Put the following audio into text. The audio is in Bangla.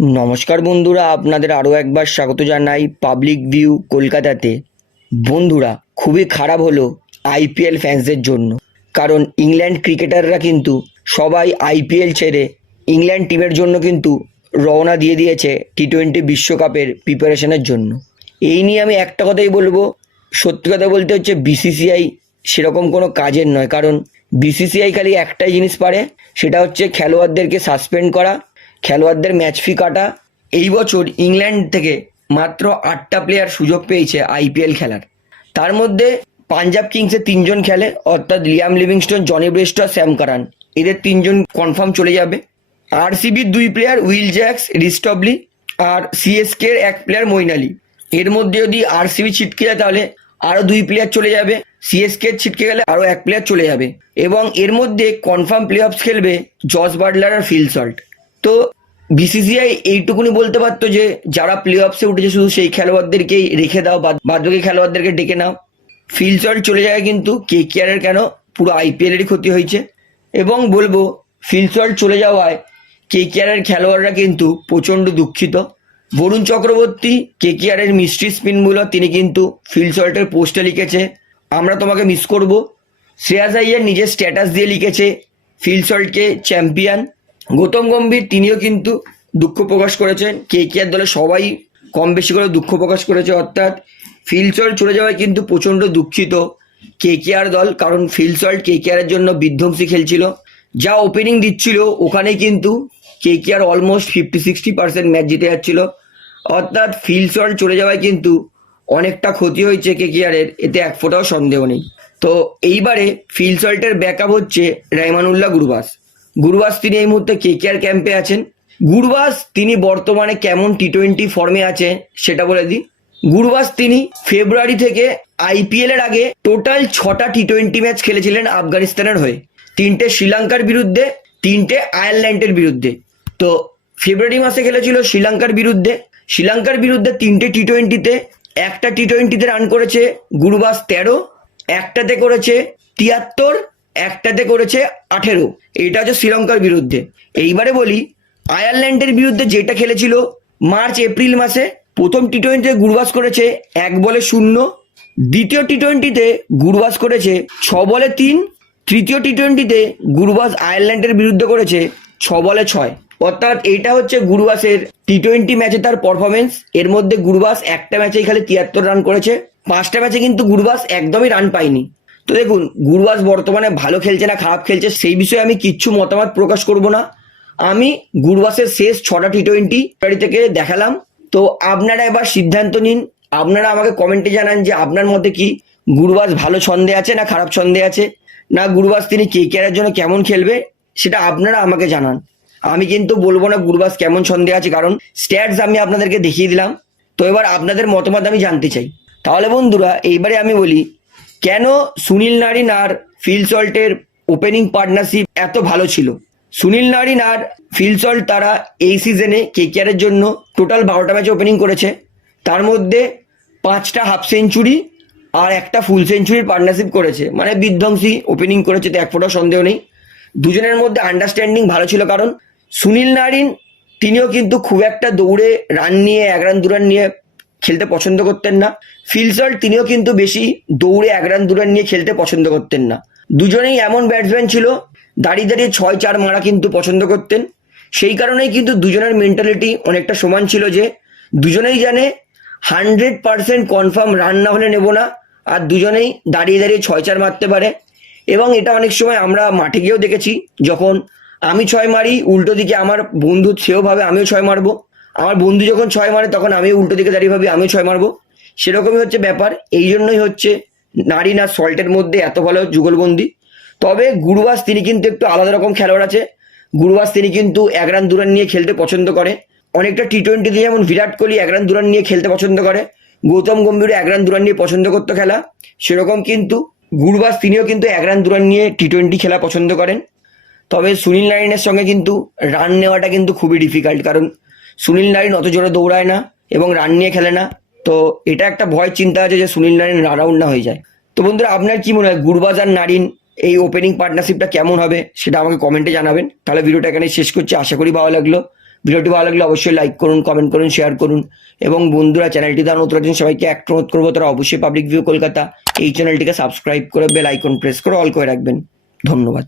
নমস্কার বন্ধুরা, আপনাদের আরও একবার স্বাগত জানাই পাবলিক ভিউ কলকাতাতে। বন্ধুরা, খুবই খারাপ হলো আইপিএল ফ্যান্সদের জন্য। কারণ ইংল্যান্ড ক্রিকেটাররা কিন্তু সবাই আইপিএল ছেড়ে ইংল্যান্ড টিমের জন্য কিন্তু রওনা দিয়ে দিয়েছে টি টোয়েন্টি বিশ্বকাপের প্রিপারেশনের জন্য। এই নিয়ে আমি একটা কথাই বলব, সত্যি কথা বলতে হচ্ছে বিসিসিআই সেরকম কোনো কাজের নয়। কারণ বিসিসিআই খালি একটাই জিনিস পারে, সেটা হচ্ছে খেলোয়াড়দেরকে সাসপেন্ড করা খেলোয়াড়দের ম্যাচ ফি কাটা। এই বছর ইংল্যান্ড থেকে মাত্র আটটা প্লেয়ার সুযোগ পেয়েছে আইপিএল খেলার। তার মধ্যে পাঞ্জাব কিংসে তিনজন খেলে, অর্থাৎ Liam Livingstone, Jonny Bairstow Sam Curran. এদের তিনজন কনফার্ম চলে যাবে। আরসিবির দুই প্লেয়ার উইল জ্যাক্স রিস্টবলি আর সিএসকে এর এক প্লেয়ার মৈনালি এর মধ্যে যদি আরসিবি ছিটকে যায় তাহলে আরও দুই প্লেয়ার চলে যাবে। সিএসকে ছিটকে গেলে আরও এক প্লেয়ার চলে যাবে। এবং এর মধ্যে কনফার্ম প্লে অফস খেলবে জস বাটলার আর ফিল সল্ট। তো বিসিসিআই এইটুকুনি বলতে পারতো যে, যারা প্লে অফসে উঠেছে শুধু সেই খেলোয়াড়দেরকেই রেখে দাও, বাদ বাকি খেলোয়াড়দেরকে ডেকে নাও। ফিল সল্ট চলে যায় কিন্তু কে কেয়ারের কেন? পুরো আইপিএলেরই ক্ষতি হয়েছে। এবং বলব ফিল সল্ট চলে যাওয়ায় কে কেয়ারের খেলোয়াড়রা কিন্তু প্রচণ্ড দুঃখিত। বরুণ চক্রবর্তী কে কেয়ারের মিস্ট্রি স্পিন বোলার তিনি কিন্তু ফিল সল্টের পোস্টে লিখেছে। আমরা তোমাকে মিস করব। শ্রেয়াস আইয়ার নিজের স্ট্যাটাস দিয়ে লিখেছে ফিল সল্টকে চ্যাম্পিয়ন গৌতম গম্ভীর, তিনিও কিন্তু দুঃখ প্রকাশ করেছেন। কে কে আর দলে সবাই কম বেশি করে দুঃখ প্রকাশ করেছে, অর্থাৎ ফিলসল্ট চলে যাওয়ায় কিন্তু প্রচণ্ড দুঃখিত কে কে আর দল, কারণ ফিলসল্ট কে কে আরের জন্য বিধ্বংসী খেলছিল। যা ওপেনিং দিচ্ছিল ওখানেই কিন্তু K K R almost fifty sixty percent match জিতে যাচ্ছিল। অর্থাৎ ফিলসল্ট চলে যাওয়ায় কিন্তু অনেকটা ক্ষতি হয়েছে কে কে এতে এক ফোঁটাও সন্দেহ নেই। তো এইবারে ফিলসল্টের ব্যাকআপ হচ্ছে রাইমানুল্লাহ গুরবাস। গুরবাস তিনি এই মুহূর্তে কে কে আর ক্যাম্পে আছেন। গুরবাস তিনি বর্তমানে কেমন টি টোয়েন্টি ফর্মে আছে সেটা বলে দিই। গুরবাস তিনি ফেব্রুয়ারি থেকে আইপিএল এর আগে টোটাল ছটা টি টোয়েন্টি ম্যাচ খেলেছিলেন আফগানিস্তানের হয়ে। তিনটে শ্রীলঙ্কার বিরুদ্ধে, তিনটে আয়ারল্যান্ডের বিরুদ্ধে। তো ফেব্রুয়ারি মাসে খেলেছিল শ্রীলঙ্কার বিরুদ্ধে। শ্রীলঙ্কার বিরুদ্ধে তিনটে টি টোয়েন্টিতে একটা টি টোয়েন্টিতে রান করেছে গুরুবাস তেরো, একটাতে করেছে তিয়াত্তর একটাতে করেছে আঠেরো, এটা হচ্ছে শ্রীলঙ্কার বিরুদ্ধে। এইবারে বলি, আয়ারল্যান্ডের বিরুদ্ধে যেটা খেলেছিল মার্চ, এপ্রিল মাসে, প্রথম টি টোয়েন্টিতে গুরবাস করেছে এক বলে শূন্য, দ্বিতীয় টি টোয়েন্টিতে গুরবাস করেছে ছ বলে তিন, তৃতীয় টি টোয়েন্টিতে গুরবাস আয়ারল্যান্ডের বিরুদ্ধে করেছে ছ বলে ছয়। অর্থাৎ এইটা হচ্ছে গুরবাসের টি টোয়েন্টি ম্যাচে তার পারফরমেন্স এর মধ্যে গুরবাস একটা ম্যাচেই খালি তিয়াত্তর রান করেছে। পাঁচটা ম্যাচে কিন্তু গুরবাস একদমই রান পায়নি। তো দেখুন, গুরবাস বর্তমানে ভালো খেলছে না, খারাপ খেলছে, সেই বিষয়ে আমি কিচ্ছু মতামত প্রকাশ করব না। আমি গুরবাসের শেষ ছটা টি টোয়েন্টি থেকে দেখালাম। তো আপনারা এবার সিদ্ধান্ত নিন, আপনারা আমাকে কমেন্টে জানান যে আপনার মতে কি গুরবাস ভালো ছন্দে আছে না খারাপ ছন্দে আছে? না গুরবাস তিনি কে কেয়ারের জন্য কেমন খেলবে? সেটা আপনারা আমাকে জানান। আমি কিন্তু বলব না গুরবাস কেমন ছন্দে আছে, কারণ স্ট্যাটস আমি আপনাদেরকে দেখিয়ে দিলাম। তো এবার আপনাদের মতামত আমি জানতে চাই। তাহলে বন্ধুরা, এইবারে আমি বলি কেন সুনীল নারিন আর ফিল সল্টের ওপেনিং পার্টনারশিপ এত ভালো ছিল? সুনীল নারিন আর ফিল সল্ট তারা এই সিজনে কেকেআরের জন্য টোটাল বারোটা ম্যাচ ওপেনিং করেছে। তার মধ্যে পাঁচটা হাফ সেঞ্চুরি আর একটা ফুল সেঞ্চুরির পার্টনারশিপ করেছে। মানে বিধ্বংসী ওপেনিং করেছে, তো এক ফোটাও সন্দেহ নেই। দুজনের মধ্যে আন্ডারস্ট্যান্ডিং ভালো ছিল কারণ সুনীল নারিন, তিনিও কিন্তু খুব একটা দৌড়ে রান নিয়ে, এক রান দু রান নিয়ে খেলতে পছন্দ করতেন না। ফিলসল্ট তিনিও কিন্তু বেশি দৌড়ে এক রান, দু রান নিয়ে খেলতে পছন্দ করতেন না। দুজনেই এমন ব্যাটসম্যান ছিল, দাঁড়িয়ে দাঁড়িয়ে ছয়, চার মারা কিন্তু পছন্দ করতেন। সেই কারণেই কিন্তু দুজনের মেন্টালিটি অনেকটা সমান ছিল যে, দুজনেই জানে হান্ড্রেড পার্সেন্ট কনফার্ম রান না হলে নেব না, আর দুজনেই দাঁড়িয়ে দাঁড়িয়ে ছয়, চার মারতে পারে। এবং এটা অনেক সময় আমরা মাঠে গিয়েও দেখেছি, যখন আমি ছয় মারি, উল্টো দিকে আমার বন্ধু সেও ভাবে আমিও ছয় মারবো। আমার বন্ধু যখন ছয় মারে, তখন আমি উল্টো দিকে দাঁড়িয়ে ভাবি, আমিও ছয় মারবো। সেরকমই হচ্ছে ব্যাপার। এই জন্যই হচ্ছে নারী না সল্টের মধ্যে এত ভালো যুগলবন্দি। তবে গুরুবাস তিনি কিন্তু একটু আলাদা রকম খেলোয়াড় আছে। গুরুবাস তিনি কিন্তু এক রান, দু রান নিয়ে খেলতে পছন্দ করে। অনেকটা টি টোয়েন্টিতে যেমন বিরাট কোহলি এক রান, দু রান নিয়ে খেলতে পছন্দ করে। গৌতম গম্ভীর এক রান, দু রান নিয়ে পছন্দ করতো খেলা। সেরকম কিন্তু গুরুবাস তিনিও কিন্তু এক রান, দু রান নিয়ে টি টোয়েন্টি খেলা পছন্দ করেন। তবে সুনীল নারিনের সঙ্গে কিন্তু রান নেওয়াটা কিন্তু খুবই ডিফিকাল্ট কারণ সুনীল নারিন অত জোরে দৌড়ায় না এবং রান নিয়ে খেলে না। তো এটা একটা ভয় চিন্তা আছে যে সুনীল নারিন রান আউট না হয়ে যায়। তো বন্ধুরা, আপনার কি মনে হয় গুরবাজ আর নারিন এই ওপেনিং পার্টনারশিপটা কেমন হবে সেটা আমাকে কমেন্টে জানাবেন। তাহলে ভিডিওটা এখানে শেষ করছি, আশা করি ভালো লাগল। ভিডিওটি ভালো লাগলে অবশ্যই লাইক করুন কমেন্ট করুন শেয়ার করুন। এবং বন্ধুরা, চ্যানেলটি তারা নতুন আছেন সবাইকে এক অনুরোধ করব, তারা অবশ্যই পাবলিক ভিউ কলকাতা এই চ্যানেলটিকে সাবস্ক্রাইব করে বেল আইকন প্রেস করে অল করে রাখবেন। ধন্যবাদ।